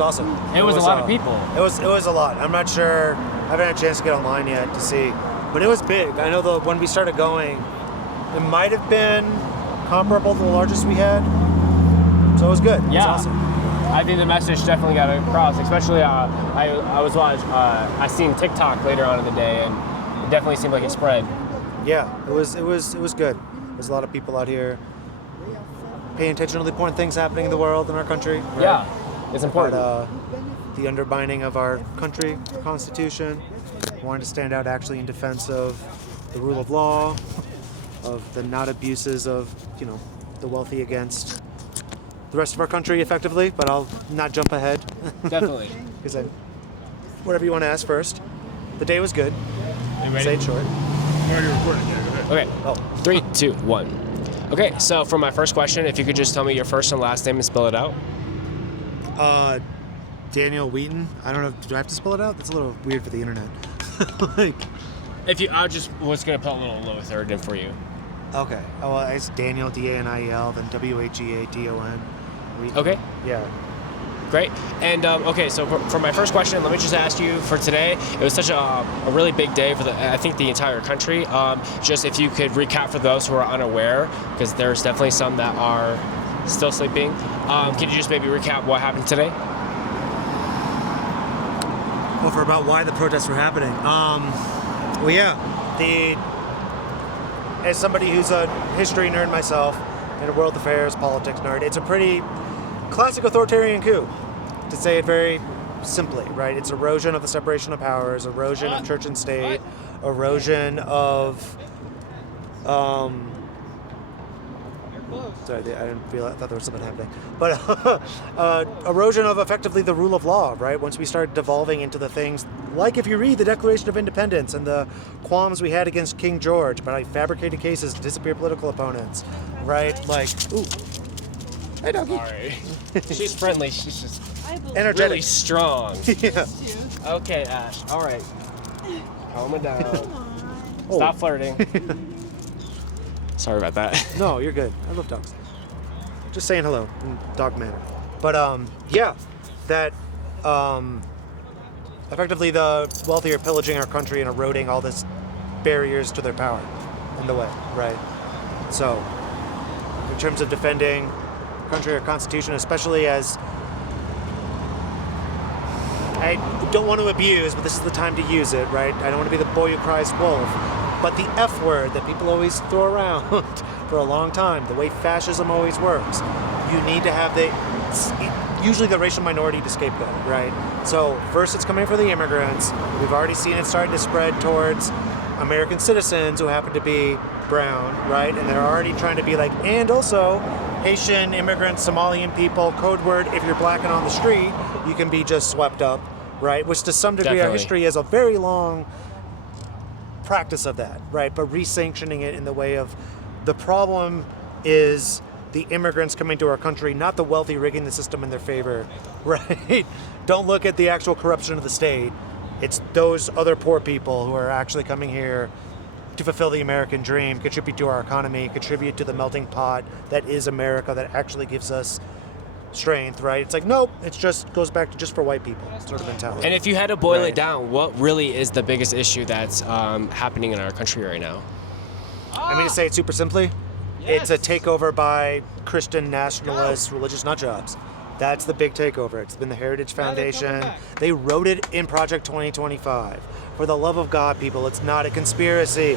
awesome. It was a lot of people. It was a lot. I'm not sure. I haven't had a chance to get online yet to see, but it was big. I know when we started going, it might have been comparable to the largest we had. So it was good. Yeah. It was awesome. I think the message definitely got across. Especially, I seen TikTok later on in the day, and it definitely seemed like it spread. Yeah, it was good. There's a lot of people out here paying attention to the important things happening in the world, in our country. Right? Yeah, it's important. But, the undermining of our country, Constitution, wanting to stand out actually in defense of the rule of law, of the not abuses of, the wealthy against the rest of our country effectively, but I'll not jump ahead. Definitely. Because whatever you want to ask first. The day was good. You ready? Say it short. I'm already recording, yeah, go ahead. Okay. 3, 2, 1. Okay, so for my first question, if you could just tell me your first and last name and spell it out. Daniel Wheaton. I don't know. Do I have to spell it out? That's a little weird for the internet. I just was gonna put a little lower third in for you. Okay. Oh, well, it's Daniel, D-A-N-I-E-L, then W-H-E-A-T-O-N. Wheaton. Okay. Yeah. Great. And okay, so for my first question, let me just ask you for today. It was such a really big day for I think the entire country. Just if you could recap for those who are unaware, because there's definitely some that are still sleeping. Could you just maybe recap what happened today? Well, for about why the protests were happening. As somebody who's a history nerd myself and a world affairs politics nerd, it's a pretty classic authoritarian coup, to say it very simply, right? It's erosion of the separation of powers, erosion of church and state, erosion of sorry, I thought there was something happening. But erosion of effectively the rule of law, right? Once we start devolving into the things, like if you read the Declaration of Independence and the qualms we had against King George, but fabricated cases to disappear political opponents, right? Like, ooh. Hey, doggy. Sorry. She's friendly. She's just energetic. really strong. Yeah. Okay, Ash. All right. Calm it down. Stop flirting. Sorry about that. No, you're good. I love dogs. Just saying hello in dog manner. But that effectively the wealthy are pillaging our country and eroding all this barriers to their power in the way, right? So, in terms of defending our country, our Constitution, especially as I don't want to abuse, but this is the time to use it, right? I don't want to be the boy who cries wolf. But the F word that people always throw around for a long time, the way fascism always works, you need to have usually the racial minority to scapegoat, right? So first it's coming for the immigrants. We've already seen it starting to spread towards American citizens who happen to be brown, right? And they're already trying to be like, and also Haitian immigrants, Somalian people, code word, if you're black and on the street, you can be just swept up, right? Which to some degree our history has a very long practice of that, right? But re-sanctioning it in the way of the problem is the immigrants coming to our country, not the wealthy rigging the system in their favor, right? Don't look at the actual corruption of the state. It's those other poor people who are actually coming here to fulfill the American dream, contribute to our economy, contribute to the melting pot that is America, that actually gives us strength, right? It's like, nope, it just goes back to just for white people sort of mentality. And if you had to boil it down, what really is the biggest issue that's happening in our country right now? I mean, to say it super simply, it's a takeover by Christian nationalist religious nutjobs. That's the big takeover. It's been the Heritage Foundation. They wrote it in Project 2025. For the love of God, people, it's not a conspiracy.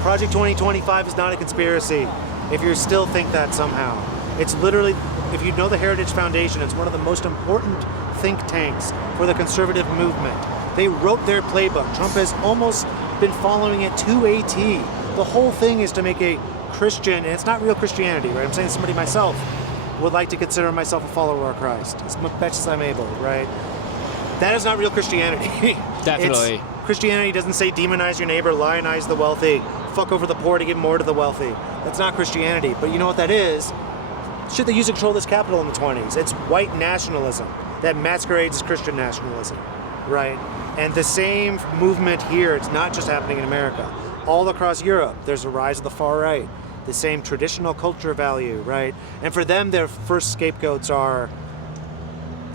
Project 2025 is not a conspiracy. If you still think that somehow. It's literally, if you know the Heritage Foundation, it's one of the most important think tanks for the conservative movement. They wrote their playbook. Trump has almost been following it to a T. The whole thing is to make a Christian, and it's not real Christianity, right? I'm saying somebody myself would like to consider myself a follower of Christ as much as I'm able, right? That is not real Christianity. Definitely. Christianity doesn't say demonize your neighbor, lionize the wealthy, fuck over the poor to give more to the wealthy. That's not Christianity. But you know what that is? Shit, they used to control this capital in the 20s. It's white nationalism that masquerades as Christian nationalism, right? And the same movement here, it's not just happening in America. All across Europe, there's a rise of the far right. The same traditional culture value, right? And for them, their first scapegoats are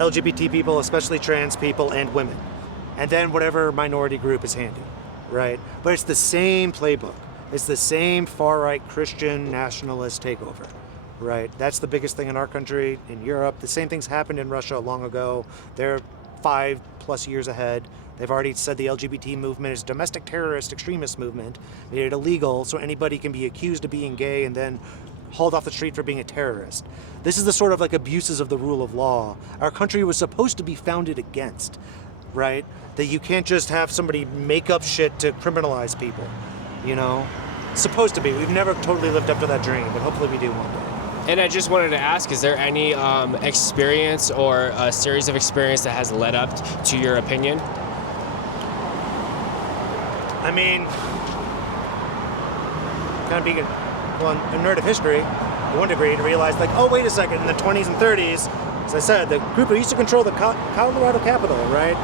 LGBT people, especially trans people and women, and then whatever minority group is handy, right? But it's the same playbook. It's the same far-right Christian nationalist takeover, right? That's the biggest thing in our country, in Europe. The same things happened in Russia long ago. They're 5+ years ahead. They've already said the LGBT movement is a domestic terrorist extremist movement, made it illegal so anybody can be accused of being gay and then hauled off the street for being a terrorist. This is the sort of like abuses of the rule of law our country was supposed to be founded against, right? That you can't just have somebody make up shit to criminalize people, you know? Supposed to be. We've never totally lived up to that dream, but hopefully we do one day. And I just wanted to ask, is there any experience or a series of experience that has led up to your opinion? I mean, kind of being a nerd of history, to one degree, to realize like, oh, wait a second, in the 20s and 30s, as I said, the group who used to control the Colorado Capitol, right?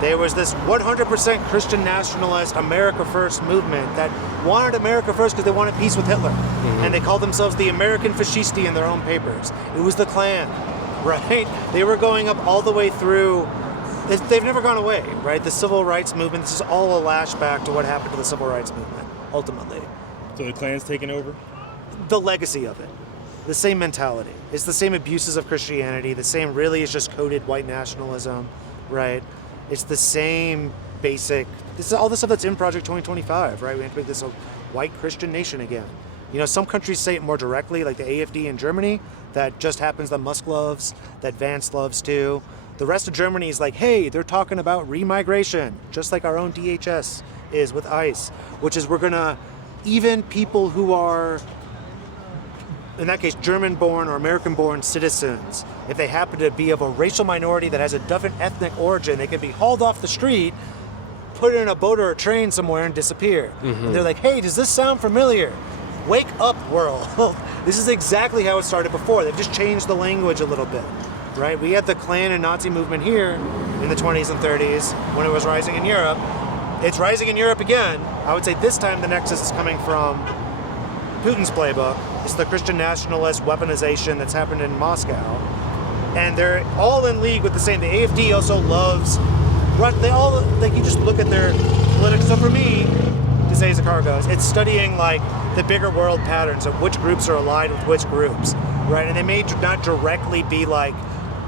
There was this 100% Christian nationalist America First movement that wanted America First because they wanted peace with Hitler. Mm-hmm. And they called themselves the American Fascisti in their own papers. It was the Klan, right? They were going up all the way through. They've never gone away, right? The civil rights movement, this is all a lashback to what happened to the civil rights movement, ultimately. So the Klan's taken over? The legacy of it. The same mentality. It's the same abuses of Christianity. The same really is just coded white nationalism, right? It's the same basic, this is all the stuff that's in Project 2025, right? We have to make this a white Christian nation again. You know, some countries say it more directly, like the AfD in Germany, that just happens that Musk loves, that Vance loves too. The rest of Germany is like, hey, they're talking about remigration, just like our own DHS is with ICE, which is we're gonna, even people who are, in that case, German-born or American-born citizens, if they happen to be of a racial minority that has a different ethnic origin, they can be hauled off the street, put in a boat or a train somewhere and disappear. Mm-hmm. And they're like, hey, does this sound familiar? Wake up, world. This is exactly how it started before. They've just changed the language a little bit, right? We had the Klan and Nazi movement here in the 20s and 30s when it was rising in Europe. It's rising in Europe again. I would say this time the nexus is coming from Putin's playbook. It's the Christian nationalist weaponization that's happened in Moscow. And they're all in league with the same. The AfD also loves, they all, like, you just look at their politics. So for me, to say as the car goes, it's studying like the bigger world patterns of which groups are aligned with which groups, right? And they may not directly be like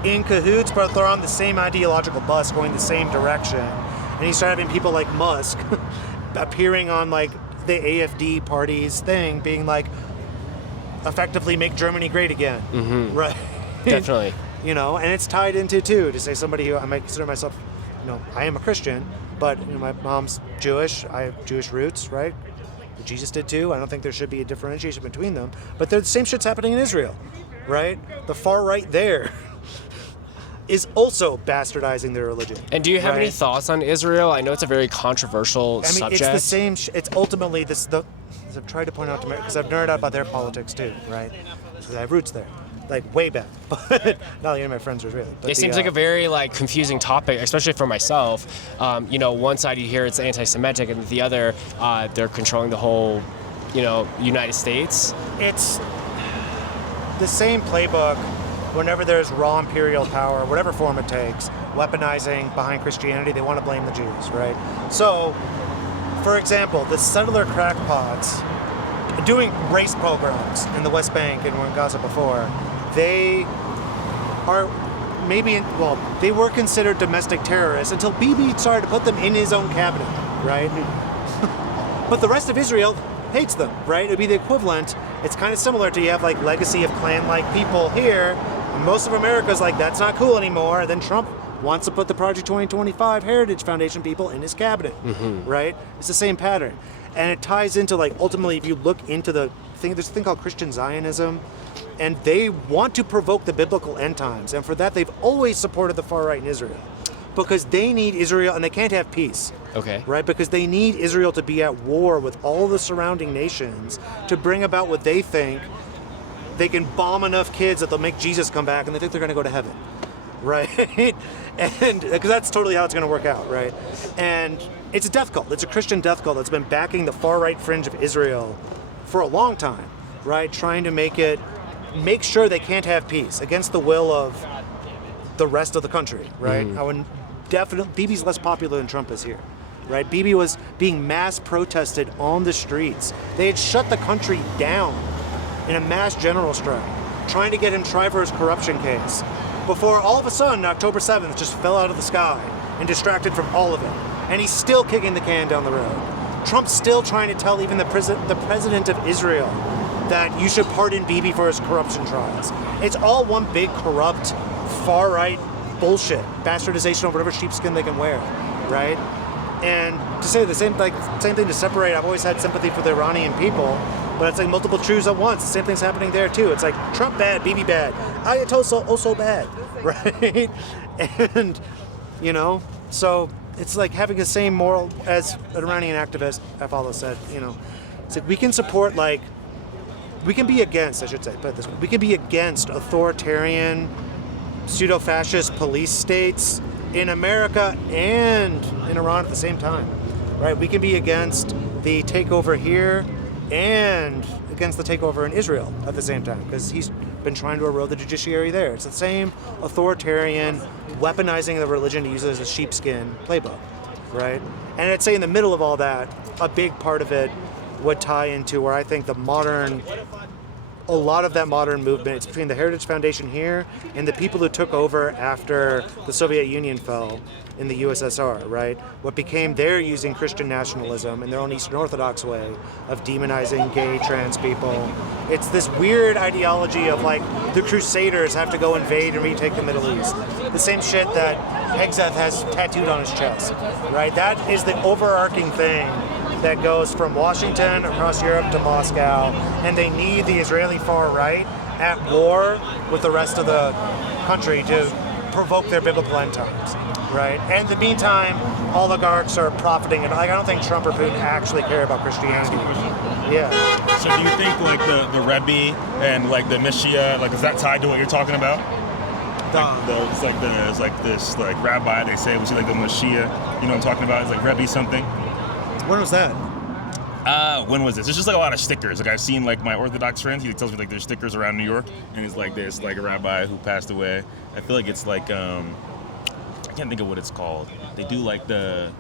in cahoots, but they're on the same ideological bus going the same direction. And you start having people like Musk appearing on like the AfD party's thing, being like, effectively make Germany great again, right? Definitely. You know, and it's tied into too, to say somebody who I might consider myself, you know, I am a Christian, but you know, my mom's Jewish, I have Jewish roots, right? Jesus did too. I don't think there should be a differentiation between them, but the same shit's happening in Israel, right? The far right there is also bastardizing their religion. And do you have any thoughts on Israel? I know it's a very controversial subject. It's the same. It's ultimately this. As I've tried to point out to because I've nerded out about their politics too, right? Because I have roots there, like way back. But not any of my friends are Israeli. It seems like a very like confusing topic, especially for myself. You know, one side you hear it's anti-Semitic, and the other they're controlling the whole, you know, United States. It's the same playbook. Whenever there's raw imperial power, whatever form it takes, weaponizing behind Christianity, they want to blame the Jews, right? So, for example, the settler crackpots doing race pogroms in the West Bank and in Gaza before, they are they were considered domestic terrorists until Bibi started to put them in his own cabinet, right? But the rest of Israel hates them, right? It would be the equivalent. It's kind of similar to you have like legacy of Klan-like people here. And most of America's like, that's not cool anymore. And then Trump wants to put the Project 2025 Heritage Foundation people in his cabinet, right? It's the same pattern. And it ties into like, ultimately, if you look into the thing, there's a thing called Christian Zionism, and they want to provoke the biblical end times. And for that, they've always supported the far right in Israel because they need Israel and they can't have peace. Okay. Right? Because they need Israel to be at war with all the surrounding nations to bring about what they think they can bomb enough kids that they'll make Jesus come back and they think they're going to go to heaven. Right? And because that's totally how it's going to work out, right? And it's a death cult. It's a Christian death cult that's been backing the far right fringe of Israel for a long time, right? Trying to make sure they can't have peace against the will of the rest of the country, right? I would definitely, Bibi's less popular than Trump is here, right? Bibi was being mass protested on the streets. They had shut the country down in a mass general strike, trying to get him tried for his corruption case, before all of a sudden October 7th just fell out of the sky and distracted from all of it. And he's still kicking the can down the road. Trump's still trying to tell even the president of Israel that you should pardon Bibi for his corruption trials. It's all one big corrupt, far-right bullshit, bastardization of whatever sheepskin they can wear, right? And to say the same thing to separate, I've always had sympathy for the Iranian people, but it's like multiple truths at once. The same thing's happening there too. It's like Trump bad, Bibi bad, Ayatollah also bad, right? And, you know, so it's like having the same moral as an Iranian activist, Afallah said, you know. It's like we can support, like, we can be against, I should say, put it this way, we can be against authoritarian, pseudo-fascist police states in America and in Iran at the same time, right? We can be against the takeover here and against the takeover in Israel at the same time, because he's been trying to erode the judiciary there. It's the same authoritarian weaponizing the religion to use it as a sheepskin playbook, right? And I'd say in the middle of all that, a big part of it would tie into where I think a lot of that modern movement, it's between the Heritage Foundation here and the people who took over after the Soviet Union fell in the USSR, right? What became their using Christian nationalism and their own Eastern Orthodox way of demonizing gay, trans people. It's this weird ideology of like the Crusaders have to go invade and retake the Middle East. The same shit that Hegseth has tattooed on his chest, right? That is the overarching thing that goes from Washington across Europe to Moscow, and they need the Israeli far right at war with the rest of the country to provoke their biblical end times, right? And in the meantime, oligarchs are profiting, and I don't think Trump or Putin actually care about Christianity. Yeah. So do you think like the Rebbe and like the Mashiach, like is that tied to what you're talking about? It's like this like rabbi, they say, was he like the Mashiach? You know what I'm talking about? It's like Rebbe something. When was that? When was this? There's just like a lot of stickers. Like I've seen like my Orthodox friends, he tells me like there's stickers around New York, and it's like this like a rabbi who passed away. I feel like it's like I can't think of what it's called. They do like I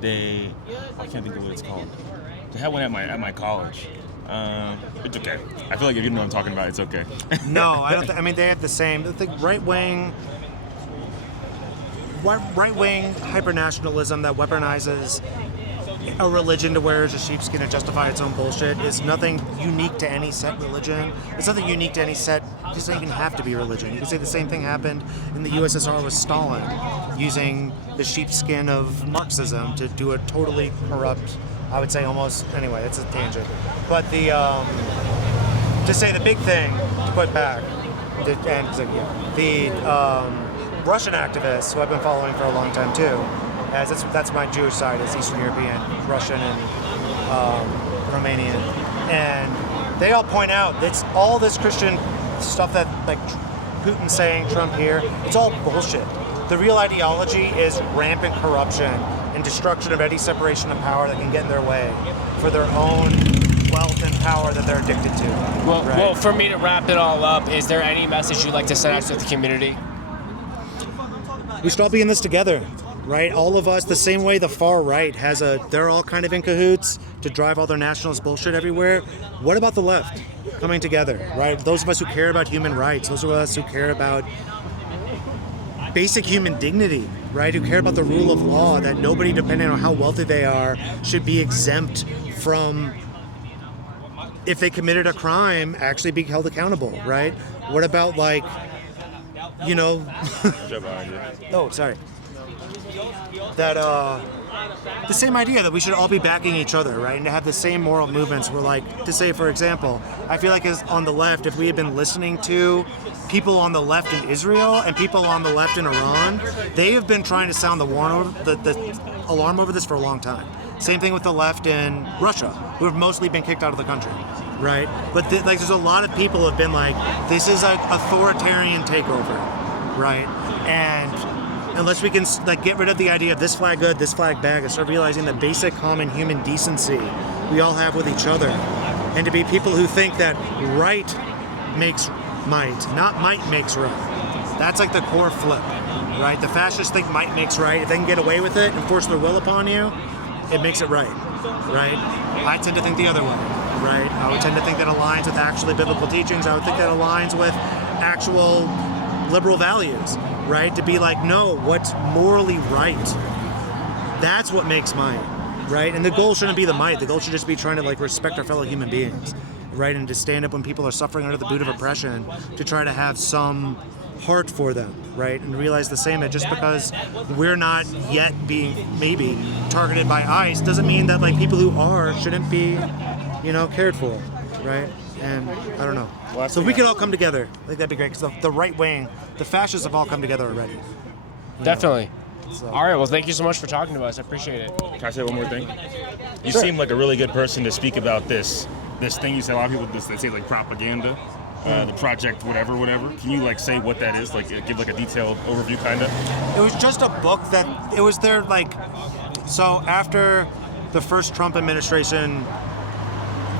can't think of what it's called. They had one at my college. It's okay. I feel like if you know what I'm talking about, it's okay. No, I don't. I mean, they have the same. I think right wing hyper-nationalism that weaponizes a religion to wear as a sheepskin to justify its own bullshit is nothing unique to any set religion. It's nothing unique to any set. It doesn't even have to be religion. You can say the same thing happened in the USSR with Stalin, using the sheepskin of Marxism to do a totally corrupt, I would say almost, anyway, that's a tangent. But to say the big thing, to put back, the Russian activists, who I've been following for a long time too, as that's my Jewish side, is Eastern European, Russian, and Romanian, and they all point out it's all this Christian stuff that like Putin's saying, Trump here, it's all bullshit. The real ideology is rampant corruption and destruction of any separation of power that can get in their way for their own wealth and power that they're addicted to. Well, for me to wrap it all up, is there any message you'd like to send out to the community? We should all be in this together, right? All of us, the same way the far right they're all kind of in cahoots to drive all their nationalist bullshit everywhere. What about the left coming together, right? Those of us who care about human rights, those of us who care about basic human dignity, right? Who care about the rule of law, that nobody, depending on how wealthy they are, should be exempt from, if they committed a crime, actually be held accountable, right? What about like, you know, oh, sorry. That the same idea that we should all be backing each other, right? And to have the same moral movements. We're like, to say, for example, I feel like as on the left, if we had been listening to people on the left in Israel and people on the left in Iran, they have been trying to sound the alarm over this for a long time. Same thing with the left in Russia, who have mostly been kicked out of the country, right? But like, there's a lot of people who have been like, this is an authoritarian takeover, right? And unless we can like get rid of the idea of this flag good, this flag bad, and start realizing the basic common human decency we all have with each other, and to be people who think that right makes might, not might makes right. That's like the core flip, right? The fascists think might makes right. If they can get away with it and force their will upon you, it makes it right, right? I tend to think the other way, right? I would tend to think that aligns with actually biblical teachings. I would think that aligns with actual liberal values, right? To be like, no, what's morally right? That's what makes might, right? And the goal shouldn't be the might. The goal should just be trying to like respect our fellow human beings, right? And to stand up when people are suffering under the boot of oppression, to try to have some heart for them, right? And realize the same, that just because we're not yet being maybe targeted by ICE doesn't mean that like people who are shouldn't be, cared for, right? And I don't know. Well, so if we could all come together, I think that'd be great, because the right wing, the fascists have all come together already. Definitely. So. All right, well, thank you so much for talking to us. I appreciate it. Can I say one more thing? You Sure. seem like a really good person to speak about this thing. You say a lot of people they say like propaganda, the project whatever. Can you like say what that is? Like give like a detailed overview, kind of. It was just a book that it was their like. So after the first Trump administration,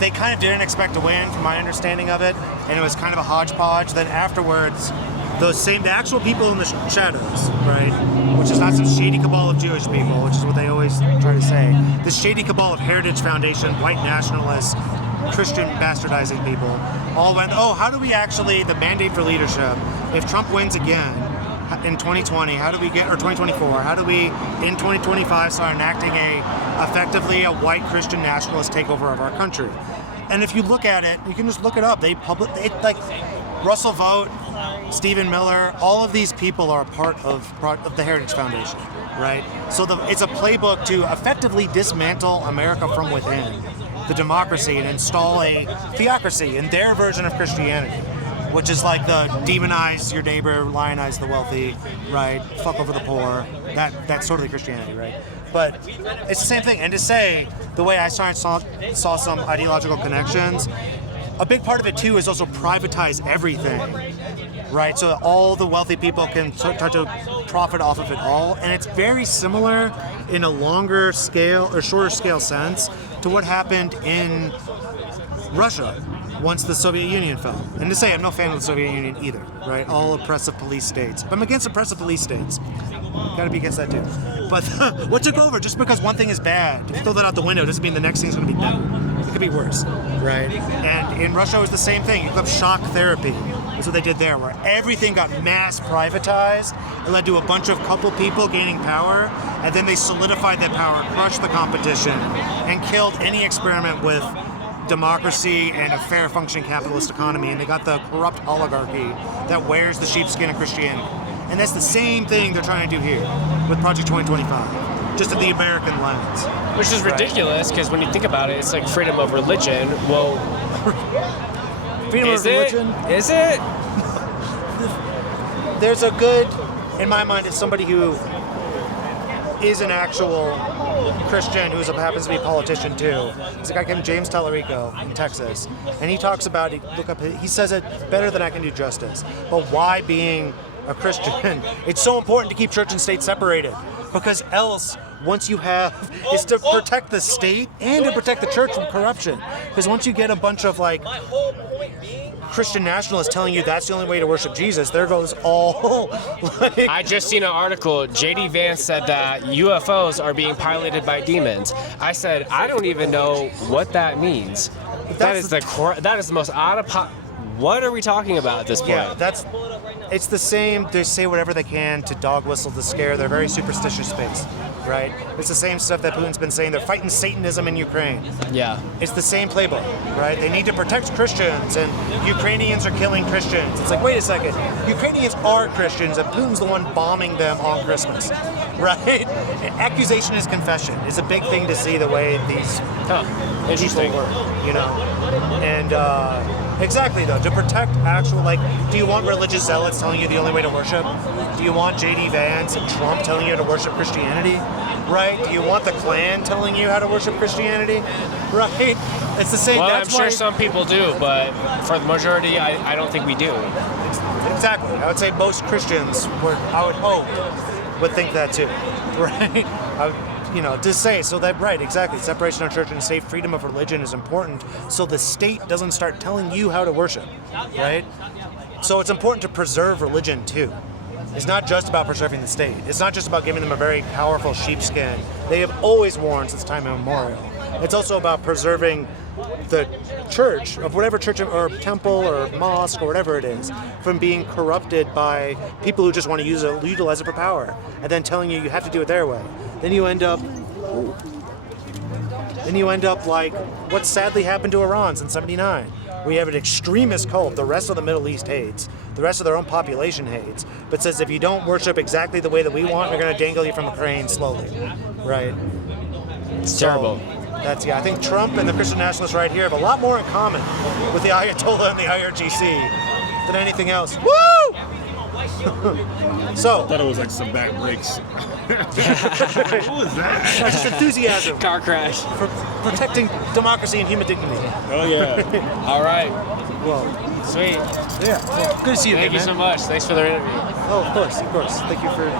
they kind of didn't expect to win, from my understanding of it, and it was kind of a hodgepodge. Then afterwards, the actual people in the shadows, right, which is not some shady cabal of Jewish people, which is what they always try to say. The shady cabal of Heritage Foundation, white nationalists, Christian bastardizing people, all went, how do we actually, the mandate for leadership, if Trump wins again in 2020, how do we get, or 2024, how do we, in 2025, start enacting effectively a white Christian nationalist takeover of our country? And if you look at it, you can just look it up. Like Russell Vogt, Stephen Miller, all of these people are a part of the Heritage Foundation, right? So it's a playbook to effectively dismantle America from within, the democracy, and install a theocracy in their version of Christianity, which is like the demonize your neighbor, lionize the wealthy, right? Fuck over the poor. That's totally Christianity, right? But it's the same thing. And to say, the way I saw some ideological connections, a big part of it too is also privatize everything, right? So that all the wealthy people can start to profit off of it all. And it's very similar in a longer scale or shorter scale sense to what happened in Russia once the Soviet Union fell. And to say, I'm no fan of the Soviet Union either, right? All oppressive police states. I'm against oppressive police states. Gotta be against that too. But what took over? Just because one thing is bad, to throw that out the window doesn't mean the next thing's gonna be better. It could be worse, right? And in Russia it was the same thing. You look up shock therapy. That's what they did there, where everything got mass privatized. It led to a bunch of couple people gaining power, and then they solidified that power, crushed the competition, and killed any experiment with democracy and a fair functioning capitalist economy, and they got the corrupt oligarchy that wears the sheepskin of Christianity. And that's the same thing they're trying to do here with Project 2025, just at the American lens. Which is ridiculous, because when you think about it, it's like freedom of religion. Well, Freedom of religion? Is it? There's a good, in my mind, as somebody who is an actual Christian who happens to be a politician too. There's a guy named James Tallarico in Texas, and he talks about, he says it better than I can do justice, but why being a Christian, it's so important to keep church and state separated, because else, once you have, is to protect the state and to protect the church from corruption. Because once you get a bunch of like Christian nationalists telling you that's the only way to worship Jesus, there goes all like... I just seen an article. J.D. Vance said that UFOs are being piloted by demons. I said, I don't even know what that means. That is the most out of what are we talking about at this point? Yeah, it's the same. They say whatever they can to dog whistle to scare. They're very superstitious space, right? It's the same stuff that Putin's been saying. They're fighting Satanism in Ukraine. Yeah. It's the same playbook, right? They need to protect Christians, and Ukrainians are killing Christians. It's like, wait a second. Ukrainians are Christians, and Putin's the one bombing them on Christmas, right? Accusation is confession. It's a big thing to see the way these Interesting. people work, And exactly, though, to protect actual, like, do you want religious zealots telling you the only way to worship? Do you want J.D. Vance and Trump telling you how to worship Christianity? Right? Do you want the Klan telling you how to worship Christianity? Right? It's the same. Well, that's I'm sure some people do, but for the majority, I don't think we do. Exactly. I would say most Christians I would hope, would think that too. Right? To say, so that, right, exactly, separation of church and state, freedom of religion is important, so the state doesn't start telling you how to worship, right? So it's important to preserve religion too, is not just about preserving the state. It's not just about giving them a very powerful sheepskin. They have always worn since time immemorial. It's also about preserving the church, of whatever church or temple or mosque or whatever it is, from being corrupted by people who just want to utilize it for power, and then telling you have to do it their way. Then you end up like what sadly happened to Iran since '79. We have an extremist cult the rest of the Middle East hates, the rest of their own population hates, but says if you don't worship exactly the way that we want, we're going to dangle you from a crane slowly, right? It's terrible. That's, I think Trump and the Christian nationalists right here have a lot more in common with the Ayatollah and the IRGC than anything else. Woo! So, I thought it was like some bad breaks. What was that? just enthusiasm Car crash. for protecting democracy and human dignity. Oh yeah. All right. Well, Sweet. yeah. Well, good to see you, Thank you man. so much. Thanks for the interview. Oh, of course, of course. Thank you for